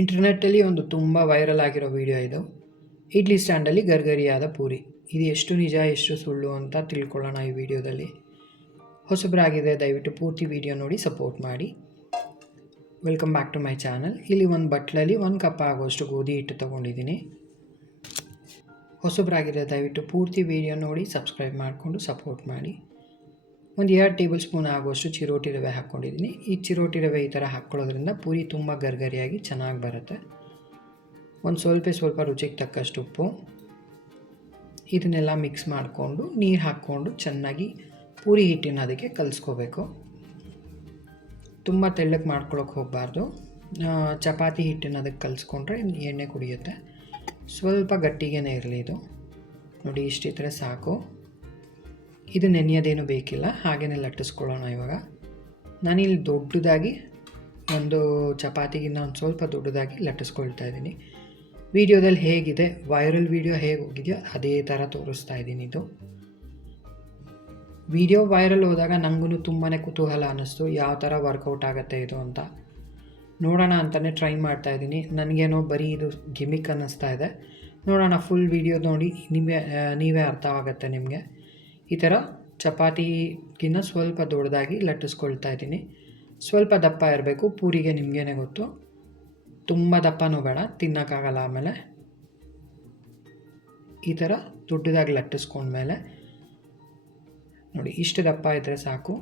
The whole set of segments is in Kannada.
ಇಂಟರ್ನೆಟ್ಟಲ್ಲಿ ಒಂದು ತುಂಬ ವೈರಲ್ ಆಗಿರೋ ವಿಡಿಯೋ ಇದು. ಇಡ್ಲಿ ಸ್ಟ್ಯಾಂಡಲ್ಲಿ ಗರ್ಗರಿಯಾದ ಪೂರಿ. ಇದು ಎಷ್ಟು ನಿಜ ಎಷ್ಟು ಸುಳ್ಳು ಅಂತ ತಿಳ್ಕೊಳ್ಳೋಣ ಈ ವಿಡಿಯೋದಲ್ಲಿ. ಹೊಸಬರಾಗಿದೆ ದಯವಿಟ್ಟು ಪೂರ್ತಿ ವಿಡಿಯೋ ನೋಡಿ ಸಪೋರ್ಟ್ ಮಾಡಿ. Welcome back to my channel. ಇಲ್ಲಿ ಒಂದು ಬಟ್ಲಲ್ಲಿ 1 ಕಪ್ ಆಗೋಷ್ಟು ಗೋಧಿ ಹಿಟ್ಟು ತೊಗೊಂಡಿದ್ದೀನಿ. ಹೊಸಬರಾಗಿದೆ ದಯವಿಟ್ಟು ಪೂರ್ತಿ ವಿಡಿಯೋ ನೋಡಿ ಸಬ್ಸ್ಕ್ರೈಬ್ ಮಾಡಿಕೊಂಡು ಸಪೋರ್ಟ್ ಮಾಡಿ. ಒಂದು 2 ಟೇಬಲ್ ಸ್ಪೂನ್ ಆಗುವಷ್ಟು ಚಿರೋಟಿ ರವೆ ಹಾಕ್ಕೊಂಡಿದ್ದೀನಿ. ಈ ಚಿರೋಟಿ ರವೆ ಈ ಥರ ಹಾಕ್ಕೊಳ್ಳೋದ್ರಿಂದ ಪೂರಿ ತುಂಬ ಗರ್ಗರಿಯಾಗಿ ಚೆನ್ನಾಗಿ ಬರುತ್ತೆ. ಒಂದು ಸ್ವಲ್ಪ ರುಚಿಗೆ ತಕ್ಕಷ್ಟು ಉಪ್ಪು. ಇದನ್ನೆಲ್ಲ ಮಿಕ್ಸ್ ಮಾಡಿಕೊಂಡು ನೀರು ಹಾಕ್ಕೊಂಡು ಚೆನ್ನಾಗಿ ಪೂರಿ ಹಿಟ್ಟಿನ ಅದಕ್ಕೆ ಕಲಿಸ್ಕೋಬೇಕು. ತುಂಬ ತೆಳ್ಳಗೆ ಮಾಡ್ಕೊಳ್ಳೋಕೆ ಹೋಗಬಾರ್ದು. ಚಪಾತಿ ಹಿಟ್ಟಿನ ಅದಕ್ಕೆ ಕಲಿಸ್ಕೊಂಡ್ರೆ ಎಣ್ಣೆ ಕುಡಿಯುತ್ತೆ. ಸ್ವಲ್ಪ ಗಟ್ಟಿಗೇ ಇರಲಿ ಇದು. ನೋಡಿ ಇಷ್ಟಿದ್ರೆ ಸಾಕು. ಇದು ನೆನೆಯೋದೇನು ಬೇಕಿಲ್ಲ, ಹಾಗೆಯೇ ಲಟ್ಟಿಸ್ಕೊಳ್ಳೋಣ. ಇವಾಗ ನಾನಿಲ್ಲಿ ದೊಡ್ಡದಾಗಿ ಒಂದು ಚಪಾತಿಗಿನ್ನ ಒಂದು ಸ್ವಲ್ಪ ದೊಡ್ಡದಾಗಿ ಲಟ್ಟಿಸ್ಕೊಳ್ತಾ ಇದ್ದೀನಿ. ವಿಡಿಯೋದಲ್ಲಿ ಹೇಗಿದೆ ವೈರಲ್ ವಿಡಿಯೋ ಹೇಗೆ ಹೋಗಿದೆಯೋ ಅದೇ ಥರ ತೋರಿಸ್ತಾ ಇದ್ದೀನಿ. ಇದು ವಿಡಿಯೋ ವೈರಲ್ ಹೋದಾಗ ನನಗೂ ತುಂಬಾ ಕುತೂಹಲ ಅನ್ನಿಸ್ತು, ಯಾವ ಥರ ವರ್ಕೌಟ್ ಆಗುತ್ತೆ ಇದು ಅಂತ ನೋಡೋಣ ಅಂತಲೇ ಟ್ರೈ ಮಾಡ್ತಾಯಿದ್ದೀನಿ. ನನಗೇನೋ ಬರೀ ಇದು ಗಿಮಿಕ್ ಅನ್ನಿಸ್ತಾ ಇದೆ. ನೋಡೋಣ, ಫುಲ್ ವಿಡಿಯೋ ನೋಡಿ ನೀವೇ ಅರ್ಥವಾಗುತ್ತೆ ನಿಮಗೆ. ಈ ಥರ ಚಪಾತಿಗಿನ್ನ ಸ್ವಲ್ಪ ದೊಡ್ಡದಾಗಿ ಲಟ್ಟಿಸ್ಕೊಳ್ತಾ ಇದ್ದೀನಿ. ಸ್ವಲ್ಪ ದಪ್ಪ ಇರಬೇಕು. ಪೂರಿಗೆ ನಿಮಗೇನೆ ಗೊತ್ತು, ತುಂಬ ದಪ್ಪನೂ ಬೇಡ, ತಿನ್ನೋಕ್ಕಾಗಲ್ಲ. ಆಮೇಲೆ ಈ ಥರ ದೊಡ್ಡದಾಗಿ ಲಟ್ಟಿಸ್ಕೊಂಡ್ಮೇಲೆ ನೋಡಿ ಇಷ್ಟು ದಪ್ಪ ಇದ್ದರೆ ಸಾಕು.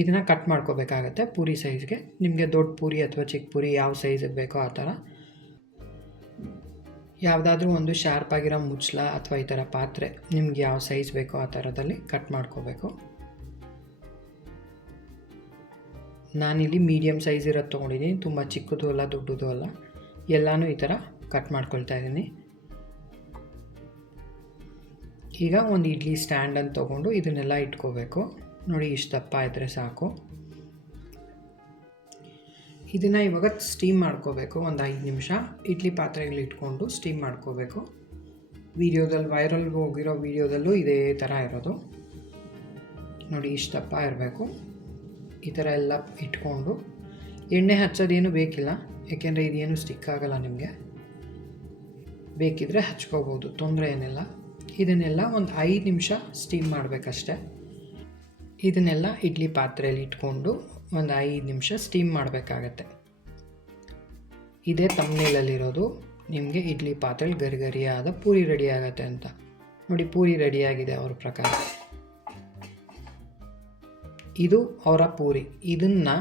ಇದನ್ನು ಕಟ್ ಮಾಡ್ಕೋಬೇಕಾಗತ್ತೆ ಪೂರಿ ಸೈಜ್ಗೆ. ನಿಮಗೆ ದೊಡ್ಡ ಪೂರಿ ಅಥವಾ ಚಿಕ್ಕ ಪೂರಿ ಯಾವ ಸೈಜಿಗೆ ಬೇಕೋ ಆ ಥರ ಯಾವುದಾದ್ರೂ ಒಂದು ಶಾರ್ಪ್ ಆಗಿರೋ ಮುಚ್ಚಳ ಅಥವಾ ಈ ಥರ ಪಾತ್ರೆ ನಿಮ್ಗೆ ಯಾವ ಸೈಜ್ ಬೇಕೋ ಆ ಥರದಲ್ಲಿ ಕಟ್ ಮಾಡ್ಕೋಬೇಕು. ನಾನಿಲ್ಲಿ ಮೀಡಿಯಮ್ ಸೈಜ್ ಇರೋದು ತೊಗೊಂಡಿದ್ದೀನಿ, ತುಂಬ ಚಿಕ್ಕದು ಅಲ್ಲ ದೊಡ್ಡದು ಅಲ್ಲ. ಎಲ್ಲನೂ ಈ ಥರ ಕಟ್ ಮಾಡ್ಕೊಳ್ತಾ ಇದ್ದೀನಿ. ಈಗ ಒಂದು ಇಡ್ಲಿ ಸ್ಟ್ಯಾಂಡನ್ನು ತೊಗೊಂಡು ಇದನ್ನೆಲ್ಲ ಇಟ್ಕೋಬೇಕು. ನೋಡಿ ಇಷ್ಟು ದಪ್ಪ ಇದ್ದರೆ ಸಾಕು. ಇದನ್ನು ಇವಾಗ ಸ್ಟೀಮ್ ಮಾಡ್ಕೋಬೇಕು. ಒಂದು 5 ನಿಮಿಷ ಇಡ್ಲಿ ಪಾತ್ರೆಗಳು ಇಟ್ಕೊಂಡು ಸ್ಟೀಮ್ ಮಾಡ್ಕೋಬೇಕು. ವಿಡಿಯೋದಲ್ಲಿ ವೈರಲ್ ಹೋಗಿರೋ ವಿಡಿಯೋದಲ್ಲೂ ಇದೇ ಥರ ಇರೋದು. ನೋಡಿ ಇಷ್ಟು ದಪ್ಪ ಇರಬೇಕು. ಈ ಥರ ಎಲ್ಲ ಇಟ್ಕೊಂಡು ಎಣ್ಣೆ ಹಚ್ಚೋದೇನು ಬೇಕಿಲ್ಲ, ಏಕೆಂದರೆ ಇದೇನು ಸ್ಟಿಕ್ ಆಗೋಲ್ಲ. ನಿಮಗೆ ಬೇಕಿದ್ದರೆ ಹಚ್ಕೋಬೋದು, ತೊಂದರೆ ಏನಿಲ್ಲ. ಇದನ್ನೆಲ್ಲ ಒಂದು 5 ನಿಮಿಷ ಸ್ಟೀಮ್ ಮಾಡಬೇಕಷ್ಟೆ. ಇದನ್ನೆಲ್ಲ ಇಡ್ಲಿ ಪಾತ್ರೆಯಲ್ಲಿ ಇಟ್ಕೊಂಡು ಒಂದು 5 ನಿಮಿಷ ಸ್ಟೀಮ್ ಮಾಡಬೇಕಾಗತ್ತೆ. ಇದೇ ತಮ್ನೇಲಲ್ಲಿರೋದು ನಿಮಗೆ ಇಡ್ಲಿ ಪಾತ್ರೆಯಲ್ಲಿ ಗರಿಗರಿಯಾದ ಪೂರಿ ರೆಡಿ ಆಗುತ್ತೆ ಅಂತ. ನೋಡಿ ಪೂರಿ ರೆಡಿಯಾಗಿದೆ ಅವ್ರ ಪ್ರಕಾರ. ಇದು ಅವರ ಪೂರಿ. ಇದನ್ನು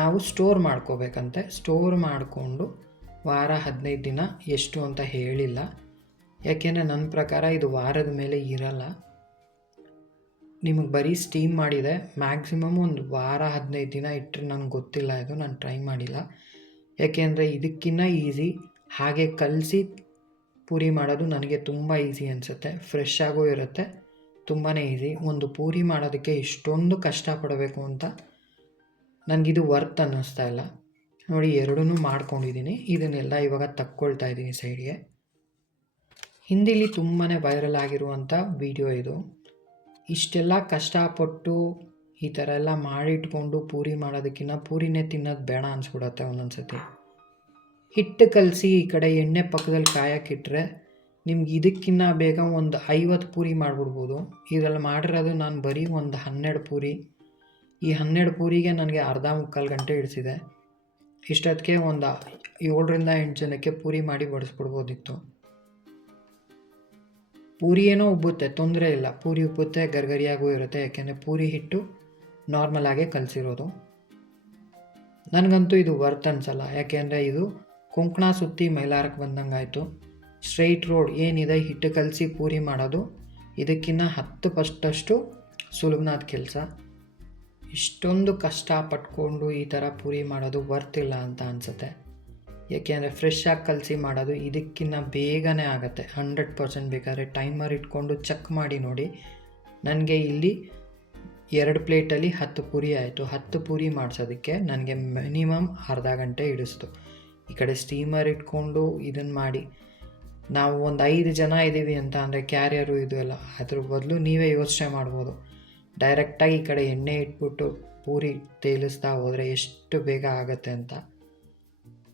ನಾವು ಸ್ಟೋರ್ ಮಾಡ್ಕೋಬೇಕಂತೆ. ಸ್ಟೋರ್ ಮಾಡಿಕೊಂಡು ವಾರ 15 ದಿನ ಎಷ್ಟು ಅಂತ ಹೇಳಿಲ್ಲ, ಯಾಕೆಂದರೆ ನನ್ನ ಪ್ರಕಾರ ಇದು ವಾರದ ಮೇಲೆ ಇರಲ್ಲ. ನಿಮಗೆ ಬರೀ ಸ್ಟೀಮ್ ಮಾಡಿದೆ. ಮ್ಯಾಕ್ಸಿಮಮ್ ಒಂದು ವಾರ 15 ದಿನ ಇಟ್ಟರೆ ನನಗೆ ಗೊತ್ತಿಲ್ಲ, ಇದು ನಾನು ಟ್ರೈ ಮಾಡಿಲ್ಲ. ಯಾಕೆಂದರೆ ಇದಕ್ಕಿಂತ ಈಸಿ ಹಾಗೆ ಕಲಸಿ ಪೂರಿ ಮಾಡೋದು ನನಗೆ ತುಂಬ ಈಸಿ ಅನಿಸುತ್ತೆ. ಫ್ರೆಶ್ ಆಗೋ ಇರುತ್ತೆ, ತುಂಬಾ ಈಸಿ. ಒಂದು ಪೂರಿ ಮಾಡೋದಕ್ಕೆ ಇಷ್ಟೊಂದು ಕಷ್ಟಪಡಬೇಕು ಅಂತ ನನಗಿದು ವರ್ತ್ ಅನ್ನಿಸ್ತಾ ಇಲ್ಲ. ನೋಡಿ ಎರಡನ್ನೂ ಮಾಡ್ಕೊಂಡಿದ್ದೀನಿ. ಇದನ್ನೆಲ್ಲ ಇವಾಗ ತಕ್ಕೊಳ್ತಾ ಇದ್ದೀನಿ ಸೈಡ್ಗೆ. ಹಿಂದಿಲಿ ತುಂಬಾ ವೈರಲ್ ಆಗಿರುವಂಥ ವಿಡಿಯೋ ಇದು. ಇಷ್ಟೆಲ್ಲ ಕಷ್ಟಪಟ್ಟು ಈ ಥರ ಎಲ್ಲ ಮಾಡಿಟ್ಕೊಂಡು ಪೂರಿ ಮಾಡೋದಕ್ಕಿಂತ ಪೂರಿನೇ ತಿನ್ನೋದು ಬೇಡ ಅನಿಸ್ಬಿಡುತ್ತೆ ಒಂದೊಂದು ಸತಿ. ಹಿಟ್ಟು ಕಲಸಿ ಈ ಕಡೆ ಎಣ್ಣೆ ಪಕ್ಕದಲ್ಲಿ ಕಾಯಕ್ಕಿಟ್ರೆ ನಿಮ್ಗೆ ಇದಕ್ಕಿಂತ ಬೇಗ ಒಂದು 50 ಪೂರಿ ಮಾಡಿಬಿಡ್ಬೋದು. ಇದರಲ್ಲಿ ಮಾಡಿರೋದು ನಾನು ಬರೀ ಒಂದು 12 ಪೂರಿ. ಈ 12 ಪೂರಿಗೆ ನನಗೆ ಅರ್ಧ ಮುಕ್ಕಾಲು ಗಂಟೆ ಹಿಡಿಸಿದೆ. ಇಷ್ಟೊತ್ತಿಗೆ ಒಂದು 7ರಿಂದ 8 ಜನಕ್ಕೆ ಪೂರಿ ಮಾಡಿ ಬಡಿಸ್ಬಿಡ್ಬೋದಿತ್ತು. ಪೂರಿ ಏನೋ ಉಬ್ಬುತ್ತೆ, ತೊಂದರೆ ಇಲ್ಲ. ಪೂರಿ ಉಬ್ಬುತ್ತೆ, ಗರ್ಗರಿಯಾಗೂ ಇರುತ್ತೆ, ಯಾಕೆಂದರೆ ಪೂರಿ ಹಿಟ್ಟು ನಾರ್ಮಲ್ ಆಗೇ ಕಲಸಿರೋದು. ನನಗಂತೂ ಇದು ವರ್ತ್ ಅನಿಸಲ್ಲ, ಯಾಕೆಂದರೆ ಇದು ಕೊಂಕಣ ಸುತ್ತಿ ಮೈಲಾರಕ್ಕೆ ಬಂದಂಗೆ ಆಯಿತು. ಸ್ಟ್ರೈಟ್ ರೋಡ್ ಏನಿದೆ ಹಿಟ್ಟು ಕಲಸಿ ಪೂರಿ ಮಾಡೋದು ಇದಕ್ಕಿಂತ 10 ಪಟ್ಟಷ್ಟು ಸುಲಭನಾದ ಕೆಲಸ. ಇಷ್ಟೊಂದು ಕಷ್ಟ ಪಟ್ಕೊಂಡು ಈ ಥರ ಪೂರಿ ಮಾಡೋದು ವರ್ತ್ ಇಲ್ಲ ಅಂತ ಅನಿಸುತ್ತೆ. ಏಕೆಂದರೆ ಫ್ರೆಶ್ ಆಗಿ ಕಲಸಿ ಮಾಡೋದು ಇದಕ್ಕಿಂತ ಬೇಗನೆ ಆಗುತ್ತೆ 100%. ಬೇಕಾದ್ರೆ ಟೈಮರ್ ಇಟ್ಕೊಂಡು ಚೆಕ್ ಮಾಡಿ ನೋಡಿ. ನನಗೆ ಇಲ್ಲಿ 2 ಪ್ಲೇಟಲ್ಲಿ 10 ಪೂರಿ ಆಯಿತು. 10 ಪೂರಿ ಮಾಡಿಸೋದಕ್ಕೆ ನನಗೆ ಮಿನಿಮಮ್ ಅರ್ಧ ಗಂಟೆ ಹಿಡಿಸ್ತು. ಈ ಕಡೆ ಸ್ಟೀಮರ್ ಇಟ್ಕೊಂಡು ಇದನ್ನು ಮಾಡಿ ನಾವು ಒಂದು 5 ಜನ ಇದ್ದೀವಿ ಅಂತ ಅಂದರೆ ಕ್ಯಾರಿಯರು ಇದು ಎಲ್ಲ, ಅದ್ರ ಬದಲು ನೀವೇ ಯೋಚನೆ ಮಾಡ್ಬೋದು. ಡೈರೆಕ್ಟಾಗಿ ಈ ಕಡೆ ಎಣ್ಣೆ ಇಟ್ಬಿಟ್ಟು ಪೂರಿ ತೇಲಿಸ್ತಾ ಹೋದರೆ ಎಷ್ಟು ಬೇಗ ಆಗುತ್ತೆ ಅಂತ.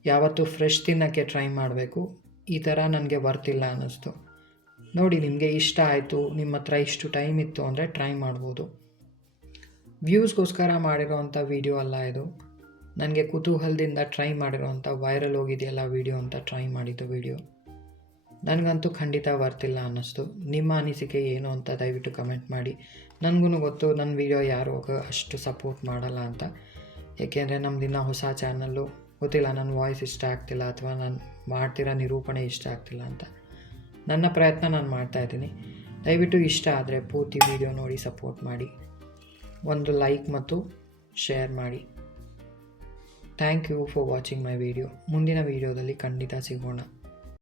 ಯಾವತ್ತೂ ಫ್ರೆಶ್ ತಿನ್ನೋಕ್ಕೆ ಟ್ರೈ ಮಾಡಬೇಕು. ಈ ಥರ ನನಗೆ ಬರ್ತಿಲ್ಲ ಅನ್ನಿಸ್ತು. ನೋಡಿ, ನಿಮಗೆ ಇಷ್ಟ ಆಯಿತು, ನಿಮ್ಮ ಹತ್ರ ಇಷ್ಟು ಟೈಮ್ ಇತ್ತು ಅಂದರೆ ಟ್ರೈ ಮಾಡ್ಬೋದು. ವ್ಯೂಸ್ಗೋಸ್ಕರ ಮಾಡಿರೋವಂಥ ವೀಡಿಯೋ ಅಲ್ಲ ಇದು. ನನಗೆ ಕುತೂಹಲದಿಂದ ಟ್ರೈ ಮಾಡಿರೋವಂಥ ವೈರಲ್ ಹೋಗಿದೆಯಲ್ಲ ವೀಡಿಯೋ ಅಂತ ಟ್ರೈ ಮಾಡಿದ್ದು ವೀಡಿಯೋ. ನನಗಂತೂ ಖಂಡಿತ ಬರ್ತಿಲ್ಲ ಅನ್ನಿಸ್ತು. ನಿಮ್ಮ ಅನಿಸಿಕೆ ಏನು ಅಂತ ದಯವಿಟ್ಟು ಕಮೆಂಟ್ ಮಾಡಿ. ನನಗೂ ಗೊತ್ತು ನನ್ನ ವೀಡಿಯೋ ಯಾರು ಅಷ್ಟು ಸಪೋರ್ಟ್ ಮಾಡಲ್ಲ ಅಂತ. ಏಕೆಂದರೆ ನಮ್ಮದಿನ್ನ ಹೊಸ ಚಾನಲ್ಲು, ಗೊತ್ತಿಲ್ಲ ನನ್ನ ವಾಯ್ಸ್ ಇಷ್ಟ ಆಗ್ತಿಲ್ಲ ಅಥವಾ ನಾನು ಮಾಡ್ತಿರೋ ನಿರೂಪಣೆ ಇಷ್ಟ ಆಗ್ತಿಲ್ಲ ಅಂತ. ನನ್ನ ಪ್ರಯತ್ನ ನಾನು ಮಾಡ್ತಾಯಿದ್ದೀನಿ. ದಯವಿಟ್ಟು ಇಷ್ಟ ಆದರೆ ಪೂರ್ತಿ ವೀಡಿಯೋ ನೋಡಿ ಸಪೋರ್ಟ್ ಮಾಡಿ. ಒಂದು ಲೈಕ್ ಮತ್ತು ಶೇರ್ ಮಾಡಿ. Thank you for watching my video. ಮುಂದಿನ ವೀಡಿಯೋದಲ್ಲಿ ಖಂಡಿತ ಸಿಗೋಣ.